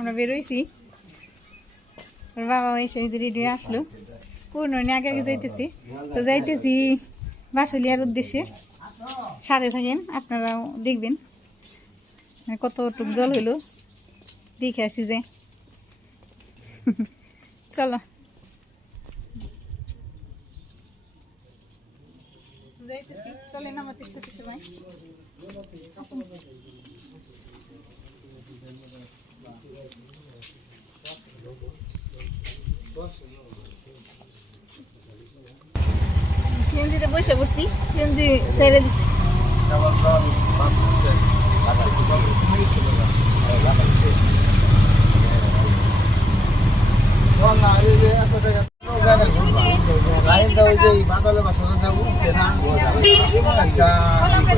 আমরা বেরোইছি, ওর বাবা এসে এই যে রেডি হয়ে আসলো নিয়ে আগে আগে যাইতেছি। তো যাইতেছি বাসলিয়ার উদ্দেশ্যে। সাথে থাকেন, আপনারাও দেখবেন। মানে কতটুক জল হইল, দেখে আসি যে। চলো। যাইতেছি, চলেন আমাদের সাথে সবাই। সিএনজিতে বসে পড়ছি। সিএনজি ছেড়ে দিচ্ছি বলো আমরা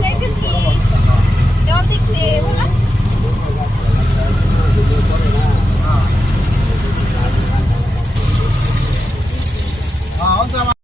যাইতেছি জল দেখতে বলো ওয়ালে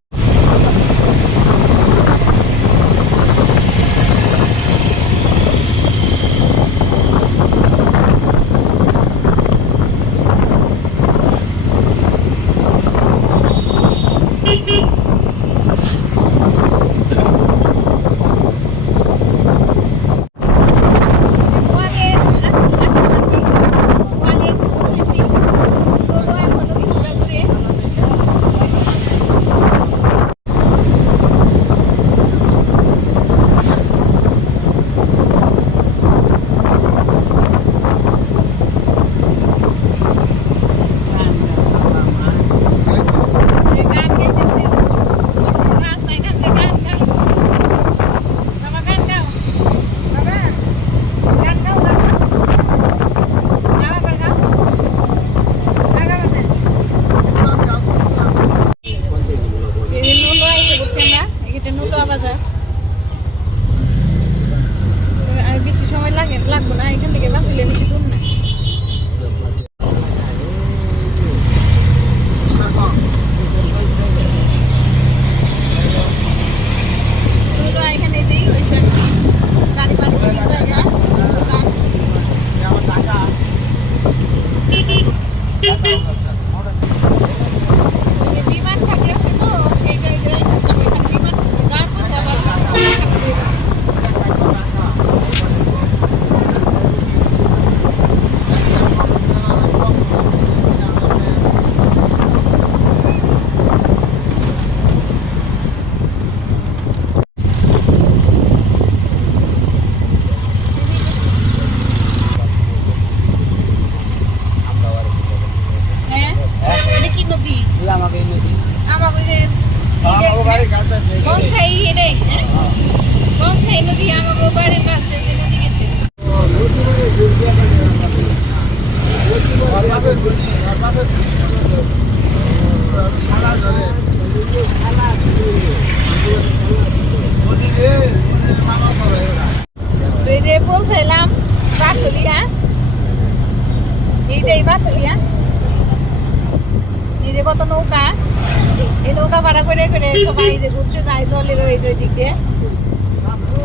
ঘুরতে যায় জলের ওই ওই দিক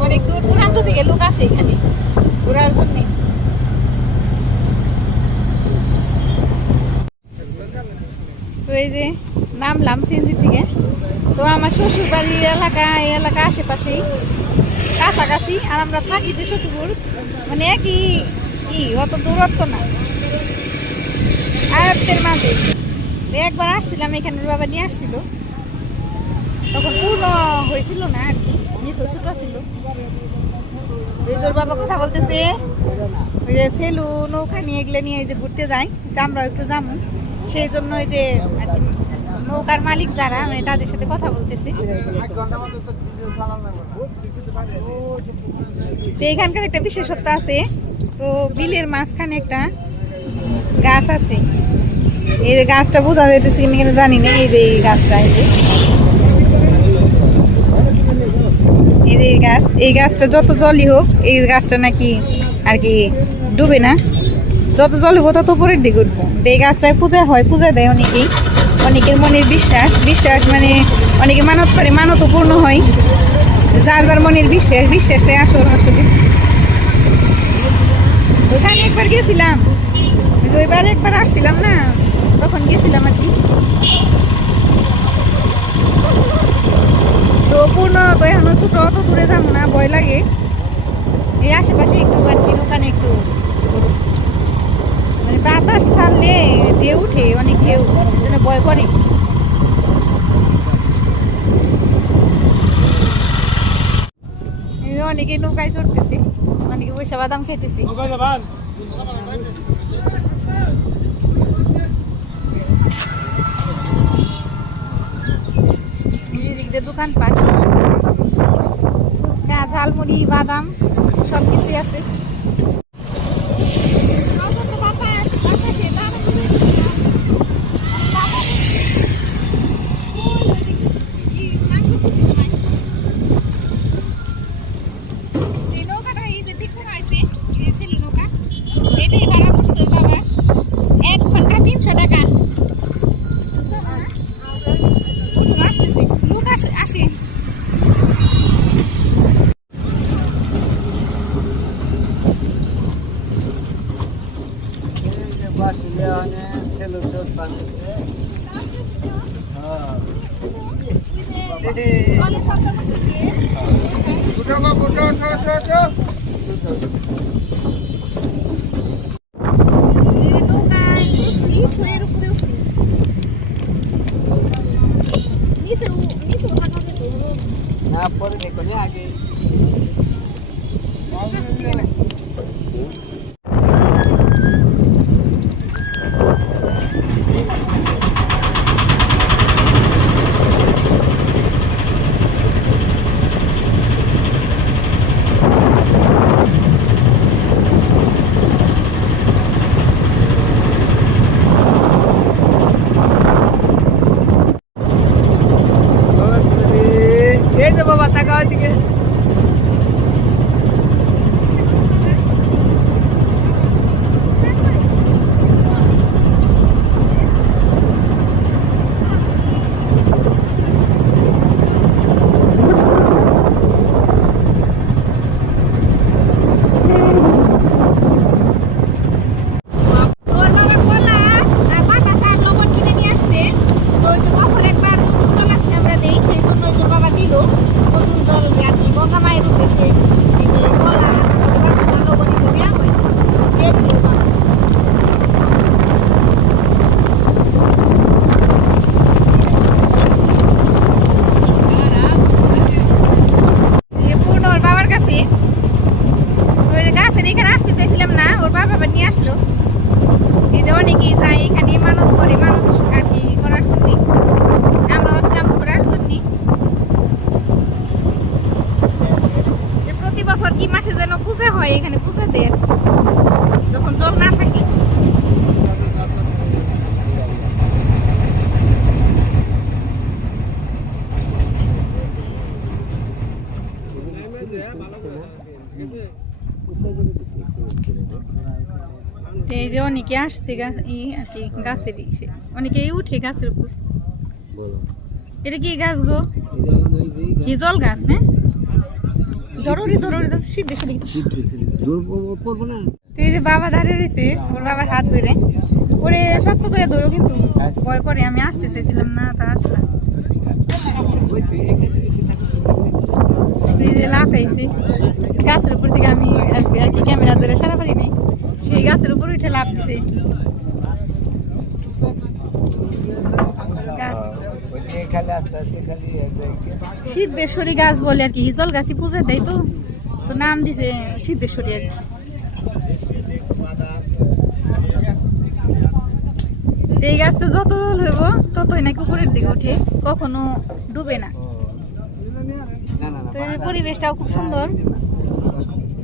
অনেক দূর দূরান্ত থেকে লোক আসে এখানে, ঘোরার জন্যে। তো এই যে নামলাম সিএনজি থেকে। তো আমার শ্বশুর বাড়ির এলাকা, এই এলাকা আশেপাশেই, কাছাকাছি, আর আমরা থাকি যে সখীপুর মানে একই ই, অত দূরত্ব না। আয়ত্তের মাঝে। একবার আসছিলাম এখানে ওর বাবা নিয়ে আসছিল। তখন পূর্ণ হয়েছিল না আর কি নিত ছোট ছিল। বাবা কথা বলতেছে, ওই যে সেলু নৌকা নিয়ে এগুলো নিয়ে যে ঘুরতে যাই তা আমরা একটু যাব সেই জন্য ওই যে নৌকার মালিক যারা মানে তাদের সাথে কথা বলতেছি। তো এখানকার একটা বিশেষত্ব আছে, তো বিলের মাঝখানে একটা গাছ আছে। এই যে গাছটা বোঝা যাইতেছে কিনা জানি না, এই যে এই গাছটা, এই যে। এই গাছ, এই গাছটা যত জলই হোক, এই গাছটা নাকি আর কি ডুবে না। যত জল হব তত উপরের দিকে উঠবো। এই গাছটায় পূজা হয়, পূজা দেয় অনেকেই। অনেকের মনের বিশ্বাস বিশ্বাস মানে অনেকে মানত করে মানত পূর্ণ হয়। যার যার মনের বিশ্বাস, বিশ্বাসটাই আসল আসলে। ওখানে একবার গেছিলাম। ওইবার একবার আসছিলাম না। তখন গেছিলাম আর কি তো পূর্ণ তো এখনও ছোট অত দূরে যাব না, ভয় লাগে। এই আশেপাশে একটু কি ওখানে একটু মানে বাতাস ছাড়লে ঢেউ উঠে, অনেক ঢেউ জন্য ভয় করে। অনেকে নৌকায় চড়তেছে, অনেকে পয়সা বাদাম খেতেছে দোকানপাট। ফুচকা ঝালমুড়ি বাদাম সব কিছুই আছে এই নৌকাটা এই যে ঠিক করা হয়েছে, এই যে ছিল নৌকা। এটাই ভাড়া করছে বাবা। এক ঘণ্টা তিনশো টাকা আসতেছে লোক আসে আসে জলে শব্দ করতেছে। এই তো এই যে অনেকে আসছে ই আর কি গাছের অনেকেই উঠে গাছের উপর। এটা কি গাছ গো? কি জল গাছ না? জরুরি জরুরি সিদ্ধে সিদ্ধে। পড়ব না? তো যে বাবা দাঁড়িয়ে রয়েছে ওর বাবার হাত ধরে। ওরে শক্ত করে ধরো কিন্তু। ভয় করে আমি আসতে চাইছিলাম না তা আসলাম গাছের উপর থেকে আমি আর কি ক্যামেরা ধরে সারা পারি নাই সেই গাছের উপর উঠে লাফ দিছে। গাছ। খালি আস্তে আস্তে খালি সিদ্ধেশ্বরী গাছ বলে আর কি, হিজল গাছই পূজা দেয় তো। তো নাম দিছে সিদ্ধেশ্বরী আর কি। এই গাছটা যত জল হইব, ততই নাকি উপরের দিকে উঠে, কখনো ডুবে না। তো পরিবেশটাও খুব সুন্দর।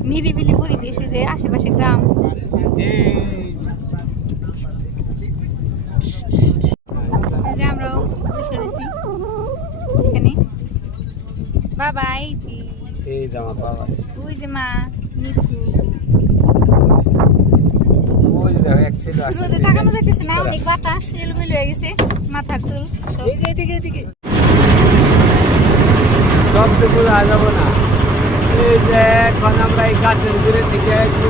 নিরিবিলি পরিবেশ যে আশেপাশে গ্রাম। আমরাও বসে রয়েছি। এখানে। বাবা এই যে। এই জামা বাবা। ওই যে মা নিতু রোদে তাকানো যাইতেছে না অনেক বাতাস এলোমেলো হয়ে গেছে মাথার চুল সব। এই যে এদিকে এদিকে। সব তো বোঝা যাব না। এই যে এখন আমরা এই গাছের দূরে থেকে একটু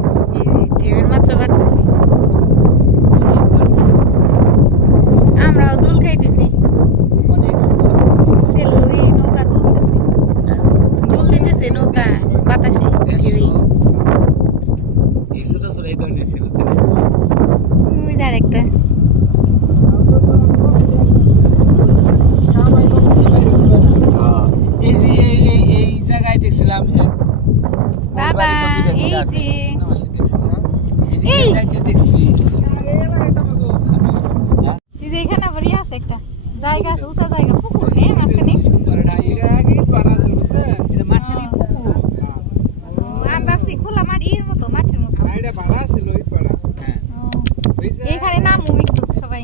ঢেউয়ের মাত্রা বাড়তেছি। আমরাও দোল খাইতেছি। নৌকা দুলতেছে দোল দিতেছে নৌকা বাতাসে এই যে এই এই এই জায়গায় দেখছিলাম এক বাবা কোলবাড়ি এই কতদিন যে আছে? নমস্তে দেখছি এই। এই যাইতে দেখছি এই যে এখানে আবার ইয়ে আছে একটা জায়গা আছে উঁচা জায়গা পুকুর নেই মাঝখানে ও, আমি ভাবছি খোলা মাটির মতো মাটির মতো ও, এইখানে নামু একটু সবাই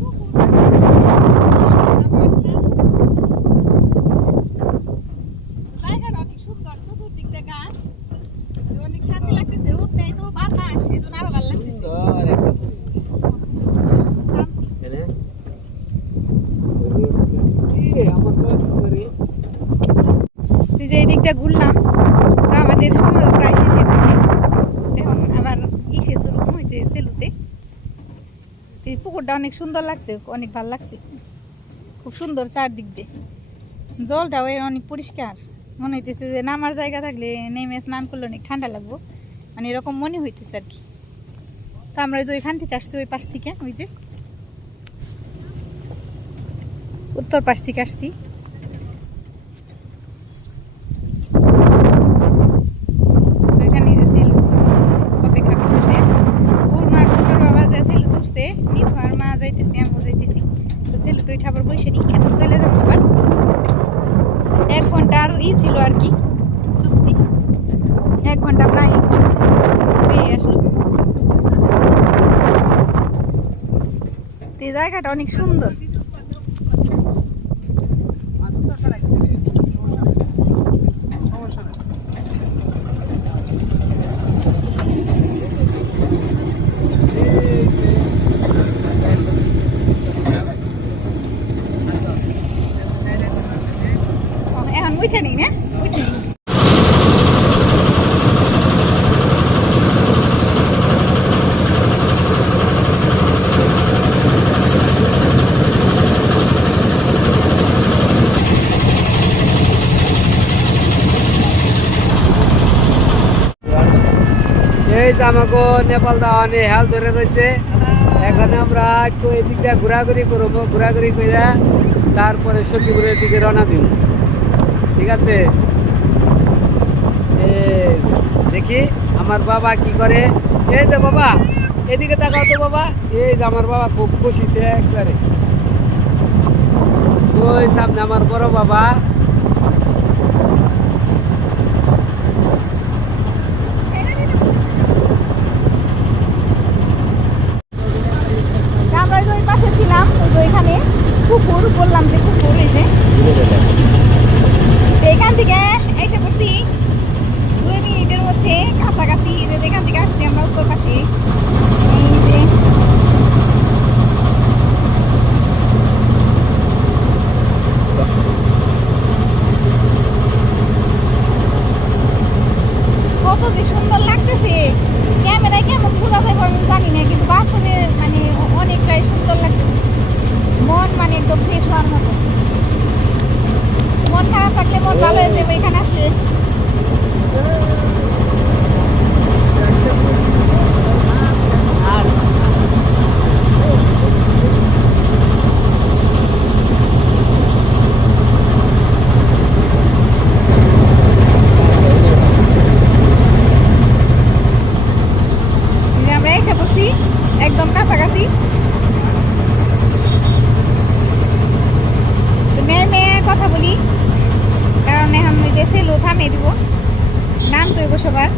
অনেক শান্তি লাগতেছে রোদ নেই তো বাতাস এই জন্য আরও ভালো লাগতেছে শান্তি তুই যে এই দিকটা ঘুরলাম তো আমাদের সময় প্রায় শেষের দিকে এখন আবার ইসে চলুন ওই যে সেলুতে পুকুরটা অনেক সুন্দর লাগছে, অনেক ভালো লাগছে। খুব সুন্দর চারদিক দিয়ে। জলটাও এর অনেক পরিষ্কার। মনে হইতেছে যে নামার জায়গা থাকলে নেমে স্নান করলে অনেক ঠান্ডা লাগবো। মানে এরকম মনে হইতেছে আর কি। তো আমরা যে ওইখান থেকে আসছি, ওই পাশ থেকে, ওই যে। উত্তর পাশ থেকে আসছি তো এখানে এই যে সেলু অপেক্ষা করতেছে পূর্ণ আর পূর্ণর বাবা যে সেলু তুলছে নিথু আর মা যাইতেছি আমিও যাইতেছি তো সেলু তো আবার বসে নি এখন চলে যাব আবার এক ঘণ্টার ই ছিল আর কি চুক্তি এক ঘণ্টা প্রায় পেয়ে আসলো তো এই জায়গাটা অনেক সুন্দর ও, এখন উঠে নি না উঠে নি এই ধরে রয়েছে। আমরা একটু ঘোরাঘুরি করব, ঘোরাঘুরি করে তারপরে সখীপুরের দিকে রওনা দিব। ঠিক আছে? দেখি আমার বাবা কি করে। এই যে বাবা, এদিকে তাকাও তো বাবা। এই যে আমার বাবা খুব খুশিতে একবারে। ওই সামনে আমার বড় বাবা আমরা ওই যে ওই পাশে ছিলাম ওই যে ওইখানে পুকুর বললাম যে পুকুর এই যে তো এখান থেকে এসে পড়ছি দুই মিনিটের মধ্যে কাছাকাছি এখান থেকে আসছি আমরা উত্তর পাশে এই যে কত যে সুন্দর লাগতেছে ক্যামেরায় কেমন বোঝা যাবে আমি জানি না কিন্তু বাস্তবে মানে অ- অনেকটাই সুন্দর লাগতেছে মন মানে একদম ফ্রেশ হওয়ার মতো মন খারাপ থাকলে মন ভালো হয়ে যাবে এখানে আসলে এই যে আমরা এসে পড়ছি একদম কাছাকাছি তো মেয়ে মেয়ে কথা বলি কারণ এখন ওই যে সেলু থামিয়ে দিব নাম তৈব সবার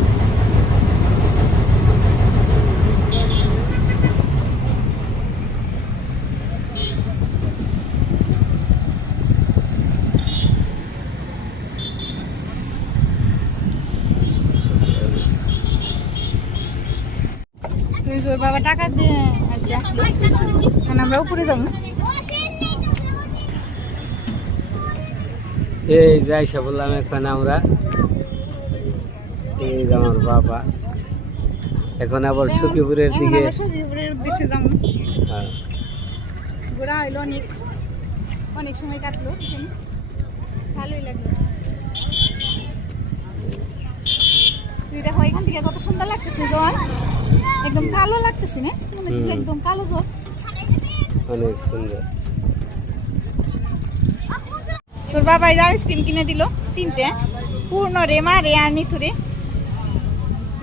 বাবা টাকা দিয়ে আমরা উপরে যাব এই যে আইসা বললাম এখন আমরা। এই আমার বাবা। এখন আবার সখীপুরের দিকে। হ্যাঁ, ঘোরা হইল অনেক। অনেক সময় কাটলো ভালোই লাগল। তুই দেখো এখান থেকে কত সুন্দর লাগতেছে জল একদম কালো লাগতেছে না? মনে হচ্ছে একদম কালো জল অনেক সুন্দর। তোর বাবা এই আইসক্রিম কিনে দিল তিনটে। পূর্ণ রে মা রে আর নিতু রে।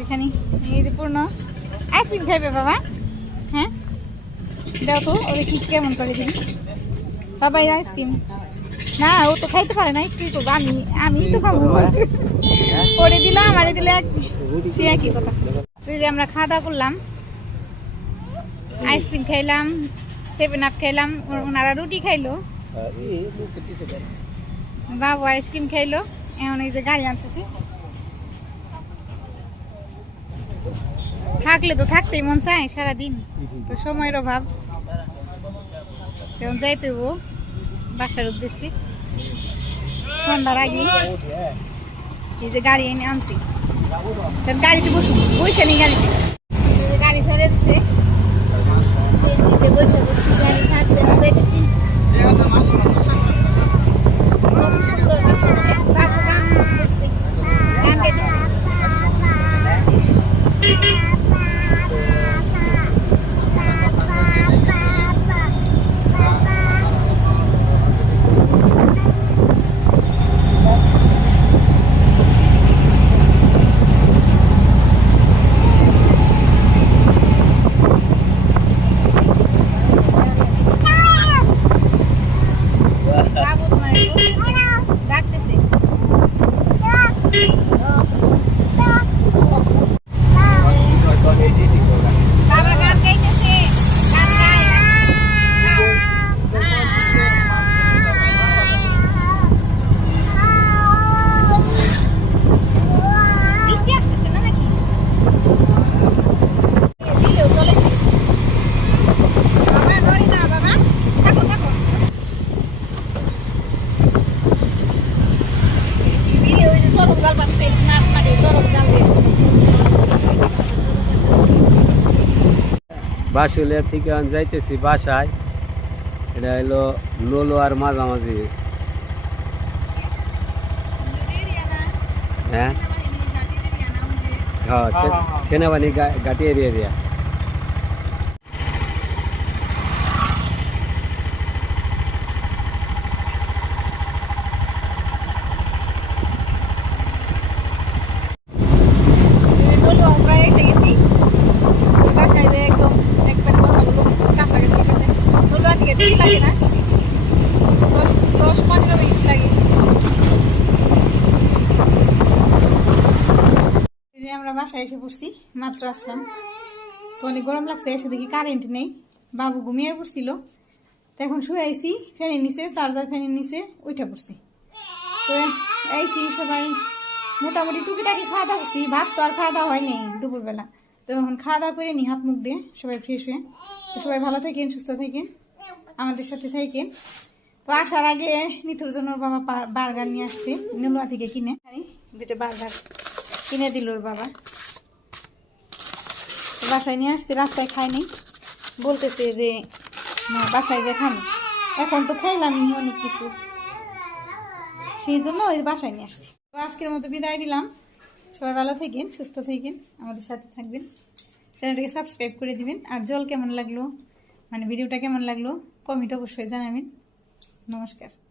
এখানে এই যে পূর্ণ। আইসক্রিম খাইবে বাবা? হ্যাঁ? দাও তো ওরে কি কেমন করে দিবি? বাবা এই আইসক্রিম না ও তো খাইতে পারে না একটু তো আমি আমি তো খাব। ওরে দিলাম আমারে দিলে সে একই কথা। যে আমরা খাওয়া দাওয়া করলাম আইসক্রিম খাইলাম সেভেন আপ খাইলাম, ওনারা রুটি খাইলো। বাবু আইসক্রিম খাইলো এমন এই যে গাড়ি আনতেছে। থাকলে তো থাকতেই মন চায় সারাদিন, তো সময়ের অভাব। তখন যাইতে বাসার উদ্দেশ্যে। সন্ধ্যার আগে এই যে গাড়ি এনে আনছি। গাড়িতে বসুন বসে নি গাড়িতে। গাড়ি ছেড়ে দিচ্ছে বসে বসছি গাড়ি ছাড়ছে কত সুন্দর লাগতেছে। বাবু গান করছে। গান গাইতেছে। বাবু তোমার বলতেছে, ডাকতেছে। বাবা গান গাইতেছে গান গায় গাও। বৃষ্টি আসতেছে না নাকি দিলেও চলে এসেছে বাবা ধরি না বাবা থাকো থাকো দিলে ওই যে চরক জাল পাচ্ছে মাছ মারি চরক জাল দিয়ে বাসুলিয়া থেকে যাইতেছি বাসায়। এটা হলো লোলো আর মাঝামাঝি। হ্যাঁ? হ্যাঁ সে- সেনাবাহিনী গা- ঘাটি এরিয়া দিয়া বলব আমরা এসে গেছি ওই বাসায় যে একদম একবার কথা বলব কাছাকাছি এখানে বলব আজকে দিন লাগে না দশ দশ পনেরো মিনিট লাগে এই যে আমরা বাসায় এসে পড়ছি, মাত্র আসলাম। তো অনেক গরম লাগছে, এসে দেখি কারেন্ট নেই। বাবু ঘুমিয়ে পড়ছিল। তো এখন শুয়ে আইছি ফ্যানের নিচে চার্জার ফ্যানের নিচে উঠে পড়ছি। তো আইছি সবাই। মোটামুটি টুকিটাকি খাওয়া দাওয়া করছি, ভাত তো আর খাওয়া দাওয়া হয় নেই দুপুরবেলা। তো এখন খাওয়া দাওয়া করে নি, হাত মুখ দিয়ে সবাই ফ্রেশ হয়ে। তো সবাই ভালো থাকেন, সুস্থ থাকেন, আমাদের সাথে থাকেন। তো আসার আগে নিতুর জন্য বাবা বার্গার নিয়ে আসছে, নেলুয়া থেকে কিনে। দুটো বার্গার। কিনে দিল ওর বাবা। বাসায় নিয়ে আসছে, রাস্তায় খায়নি। বলতেছে যে না বাসায় যে খান এখন তো খাইলামই অনেক কিছু। সেই জন্য ওই বাসায় নিয়ে আসছি। তো আজকের মতো বিদায় দিলাম। সবাই ভালো থাকেন, সুস্থ থাকেন, আমাদের সাথে থাকবেন। চ্যানেলটাকে সাবস্ক্রাইব করে দিবেন। আর জল কেমন লাগল? মানে ভিডিওটা কেমন লাগল? কমেন্ট অবশ্যই জানাবেন। নমস্কার।